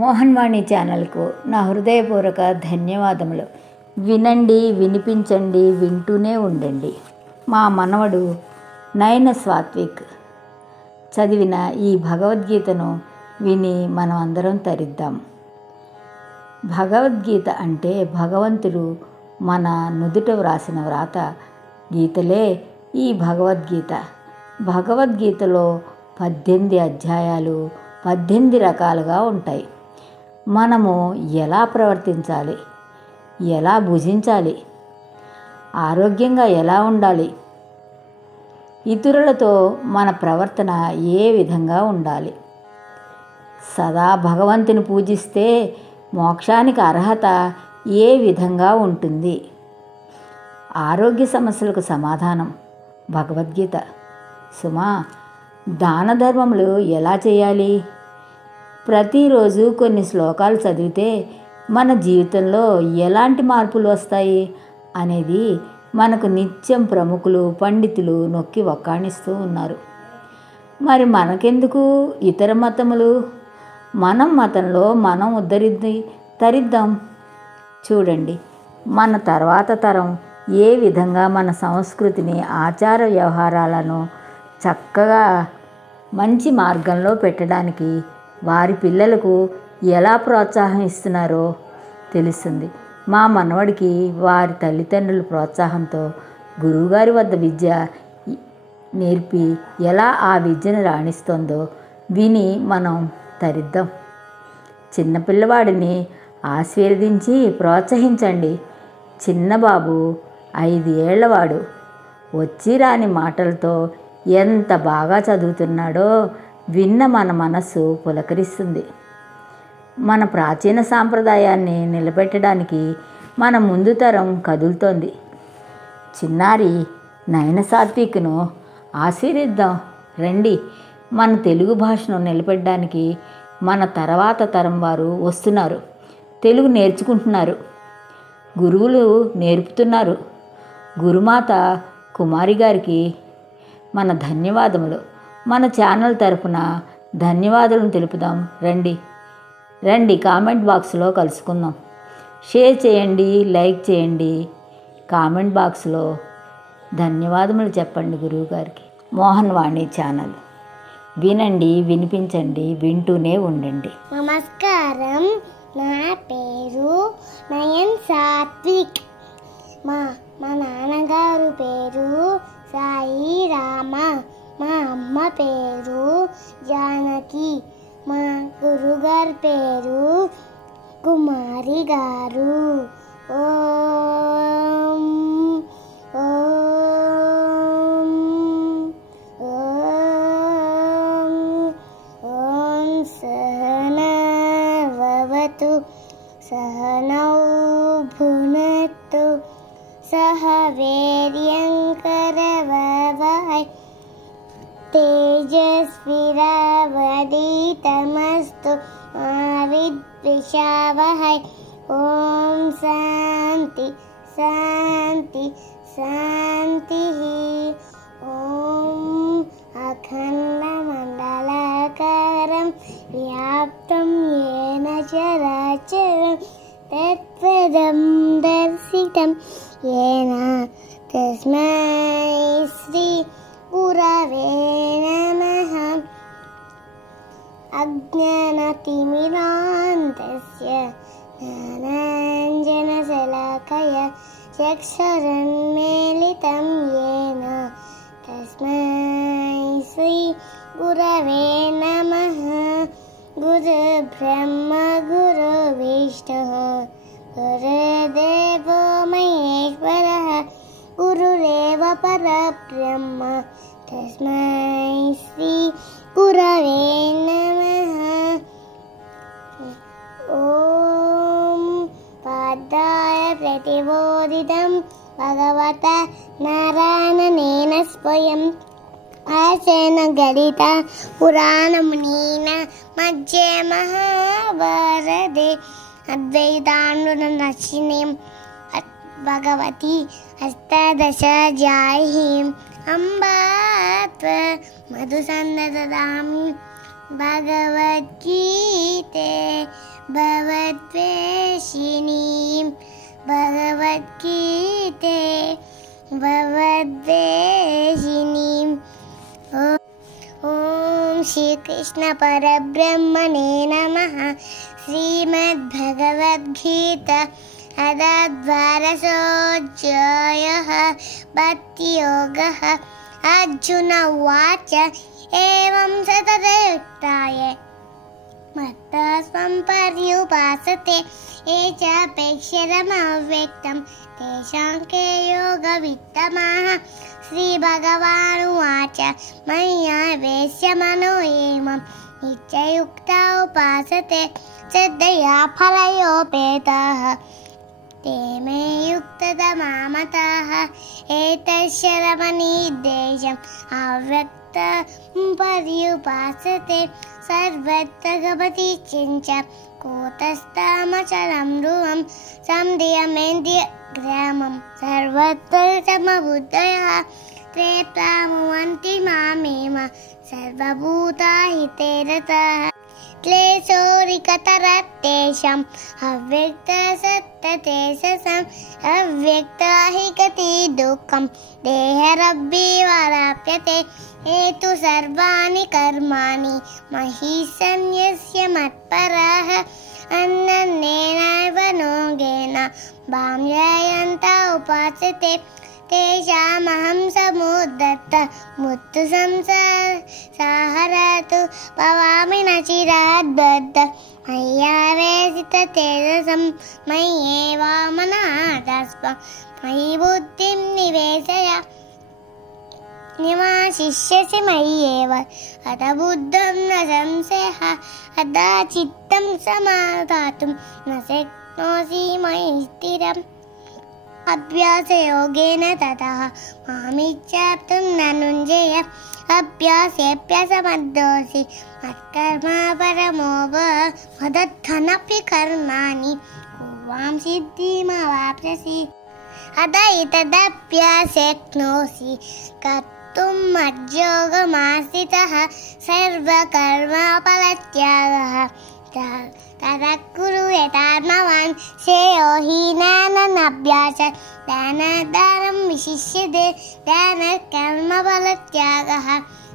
మోహన్ వాణి ఛానల్కు నా హృదయపూర్వక ధన్యవాదములు. వినండి, వినిపించండి, వింటూనే ఉండండి. మా మనవడు నయన సాత్విక్ చదివిన ఈ భగవద్గీతను విని మనం అందరం తరిద్దాం. భగవద్గీత అంటే భగవంతుడు మన నుదుట వ్రాసిన వ్రాత గీతలే ఈ భగవద్గీత. భగవద్గీతలో 18 అధ్యాయాలు 18 రకాలుగా ఉంటాయి. మనము ఎలా ప్రవర్తించాలి, ఎలా భుజించాలి, ఆరోగ్యంగా ఎలా ఉండాలి, ఇతరులతో మన ప్రవర్తన ఏ విధంగా ఉండాలి, సదా భగవంతుని పూజిస్తే మోక్షానికి అర్హత ఏ విధంగా ఉంటుంది, ఆరోగ్య సమస్యలకు సమాధానం భగవద్గీత. సుమా, దాన ధర్మములు ఎలా చేయాలి, ప్రతిరోజు కొన్ని శ్లోకాలు చదివితే మన జీవితంలో ఎలాంటి మార్పులు వస్తాయి అనేది మనకు నిత్యం ప్రముఖులు, పండితులు నొక్కి వక్కాణిస్తూ ఉన్నారు. మరి మనకెందుకు ఇతర మతములు? మనం మతంలో మనం తరిద్దాం. చూడండి, మన తర్వాత తరం ఏ విధంగా మన సంస్కృతిని, ఆచార వ్యవహారాలను చక్కగా మంచి మార్గంలో పెట్టడానికి వారి పిల్లలకు ఎలా ప్రోత్సాహం ఇస్తున్నారో తెలుస్తుంది. మా మనవడికి వారి తల్లిదండ్రుల ప్రోత్సాహంతో గురువుగారి వద్ద విద్య నేర్పి ఎలా ఆ విద్యను రాణిస్తుందో విని మనం తరిద్దాం. చిన్నపిల్లవాడిని ఆశీర్వదించి ప్రోత్సహించండి. చిన్నబాబు 5 ఏళ్లవాడు వచ్చి రాని మాటలతో ఎంత బాగా చదువుతున్నాడో విన్న మన మనస్సు పులకరిస్తుంది. మన ప్రాచీన సాంప్రదాయాన్ని నిలబెట్టడానికి మన ముందు తరం కదులుతోంది. చిన్నారి నయన సాత్విక్ను ఆశీర్వదిద్దాం రండి. మన తెలుగు భాషను నిలబెట్టడానికి మన తర్వాత తరం వారు వస్తున్నారు. తెలుగు నేర్చుకుంటున్నారు, గురువులు నేర్పుతున్నారు. గురుమాత కుమారి గారికి మన ధన్యవాదములు. మన ఛానల్ తరఫున ధన్యవాదాలను తెలుపుదాం రండి. కామెంట్ బాక్స్లో కలుసుకుందాం. షేర్ చేయండి, లైక్ చేయండి, కామెంట్ బాక్స్లో ధన్యవాదములు చెప్పండి గురువుగారికి. మోహన్ వాణి ఛానల్ వినండి, వినిపించండి, వింటూనే ఉండండి. నమస్కారం, నా పేరు నయన్ సాత్విక్. మా నాన్నగారు పేరు సాయి రామ. మా అమ్మ పేరు జానకి. మా గురుగారి పేరు కుమారి గారు. ఓం ఓం ఓం ఓం సహనావతు సహనౌ భునత్తు సహ వీర్యంకరవవహై తేజస్వినావధీతమస్తు మా విద్విషావహై. ఓం శాంతి శాంతి శాంతి. ఓం అఖండమండలాకారం వ్యాప్తం యేన చరాచరం తత్పదం దర్శితం యేన తస్మై శ్రీ గురవే నమః. అజ్ఞానతిమిరాంతస్య జ్ఞానాంజనశలాకయ చక్షురున్మీలితం యేన తస్మై శ్రీ గురవే నమః. గురు బ్రహ్మ గురు విష్ణుః గురుదేవో మహేశ్వరః గురురేవ పరబ్రహ్మ తస్మై శ్రీ గురవే నమః. ఓం పాదాయ ప్రతిబోధితం భగవత నారాయణేన స్వయం ఆసేన గడిత పురాణమునీన మధ్య మహాభారతే అద్వైతానురనశినీం భగవతి అష్టాదశాధ్యాయీం అంబా మధుసందదామి భగవద్గీతే भवद्वेषिणीं भगवद्गीते भवद्वेषिणीम् ॐ श्रीकृष्ण परब्रह्मणे नमः। श्रीमद्भगवद्गीता अध्यायः भक्तियोगः। अर्जुन उवाच एवं सततयुक्ताय मत्ता स्वं पर्युपासते ये चापेक्षितमव्यक्तं तेषां के योगवित्तमाः। श्रीभगवानुवाच मय्या वेश्य मनो एवं नित्ययुक्ता उपासते श्रद्धया फलयोपेताः ते मे युक्ततमा मताः। एतच्छरमनिर्देशम् अव्यक्तं पर्युपासते सर्वत्र गमति चिञ्च कूटस्थमचलं ध्रुवं संध्यमेन्द्रियग्रामं सर्वत्र समबुद्धयः ते प्रामुवन्ति मामेव सर्वभूताहिते रताः। क्लेशोरिकतरत्तेषाम् अव्यक्तसत्ततेषाम् अव्यक्ता हि गति दुःखं देहरब्बिवाप्यते। एतु सर्वाणि कर्माणि मयि सन्न्यस्य मत्पराः अन्येनैव योगेन मां ध्यायन्तः उपासते तेषामहं समुद्धतः मृत्युसंसारसागरतु भवामि न चिरात् बद्धः। मय्यावेशितचेतसं मय्येव मनः दस्म मयि बुद्धिं निवेशय निवासिष्यसि मय्येव अथ बुद्धं न संशयः अथा चित्तं समाधातुं न शक्नोषि मयि स्थिरम्। अभ्यासयोगेन ततः मामिच्छाप्तुं धनञ्जय अभ्यासेऽप्यसमर्थोऽसि मत्कर्मा परमो भव मदद्धनपि कर्माणि कुर्वां सिद्धिमवाप्स्यसि। अत एतदभ्यासेऽप्नोषि कर्तुं मज्योगमाश्रितः सर्वकर्मफलत्यागः ततः कुरु यथात्मवान् श्रेयो हि ज्ञानाभ्यासात् दानादानं विशिष्यते दानकर्मफलत्यागः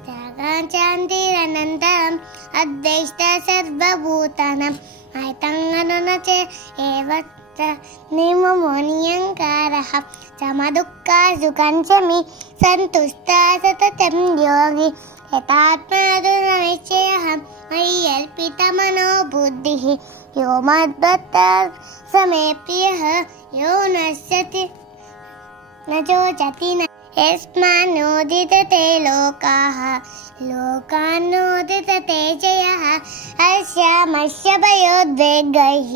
त्यागाञ्चान्तिरनन्तरम् अद्वेष्टा सर्वभूतानाम् अयतङ्गनो च एव नियमोऽनियङ्कारः समदुःखसुखं च मे सन्तुष्टा सततं योगी यथात्मनिश्चयः मयि अर्पितमनो बुद्धिः यो मद्भक्तः समे प्रियः यो नश्यति न चोचति न यस्मान्नोदितते लोकाः लोकान्नोदितते च यः हर्षमस्य भयोद्वेगैः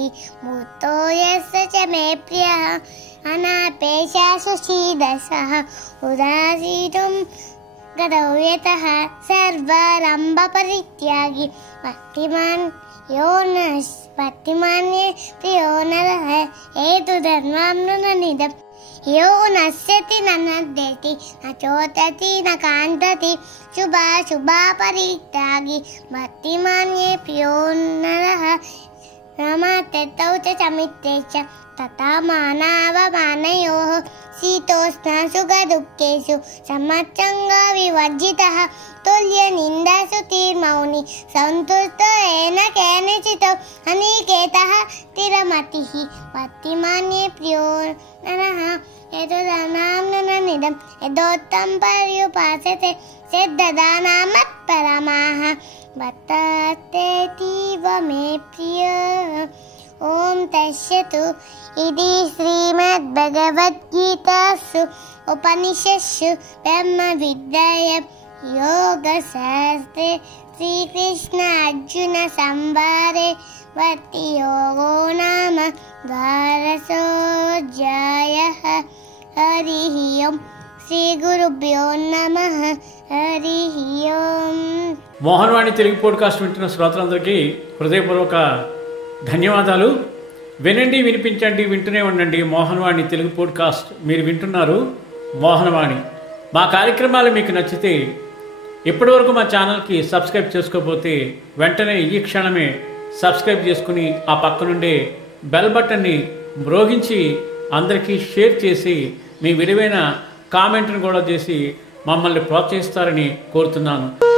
मुक्तो यस्य च मे प्रियः अनापेक्षासु शीदसः उदासीतुं गतव्यतः सर्वारम्भपरित्यागी भक्तिमान् यो न भक्तिमान्ये प्रियो नरः हेतुधर्मामृतनिधम् यो नश्यति न नद्यति न चोतति न कान्तति शुभाशुभापरित्यागी भक्तिमान्ये प्रियो नरः रमतेतौ च चमित्ते च तथा मानावमानयोः शीतोष्णसुखदुःखेषु समसङ्गविवर्जितः तुल्यनिन्दास्तुतिर्मौनी सन्तुष्टो येन केनचित् अनिकेतः स्थिरमतिः भक्तिमान्ये प्रियो नरः यतोदानामृतनिधम् यथोक्तं पर्युपासते श्रद्धदाना मत्परमाः भक्तास्तेतीव मे प्रियः। ॐ तस्यतु इति श्रीमद्भगवद्गीतासु उपनिषत्सु ब्रह्मविद्यायां योगशास्त्रे श्रीकृष्ण अर्जुन संवादे भक्तियोगो नाम द्वादशोऽध्यायः। हरिः ओम् శ్రీ గురుభ్యో నమః. హరి ఓం. మోహన్వాణి తెలుగు పోడ్కాస్ట్ వింటున్న శ్రోతలందరికీ హృదయపూర్వక ధన్యవాదాలు. వినండి, వినిపించండి, వింటూనే ఉండండి. మోహన్వాణి తెలుగు పోడ్కాస్ట్ మీరు వింటున్నారు. మోహన్వాణి మా కార్యక్రమాలు మీకు నచ్చితే ఇప్పటివరకు మా ఛానల్కి సబ్స్క్రైబ్ చేసుకోకపోతే వెంటనే ఈ క్షణమే సబ్స్క్రైబ్ చేసుకుని ఆ పక్కనుండే బెల్ బటన్ని మ్రోగించి అందరికీ షేర్ చేసి మీ విలువైన కామెంట్ని కూడా చేసి మమ్మల్ని ప్రోత్సహిస్తారని కోరుతున్నాను.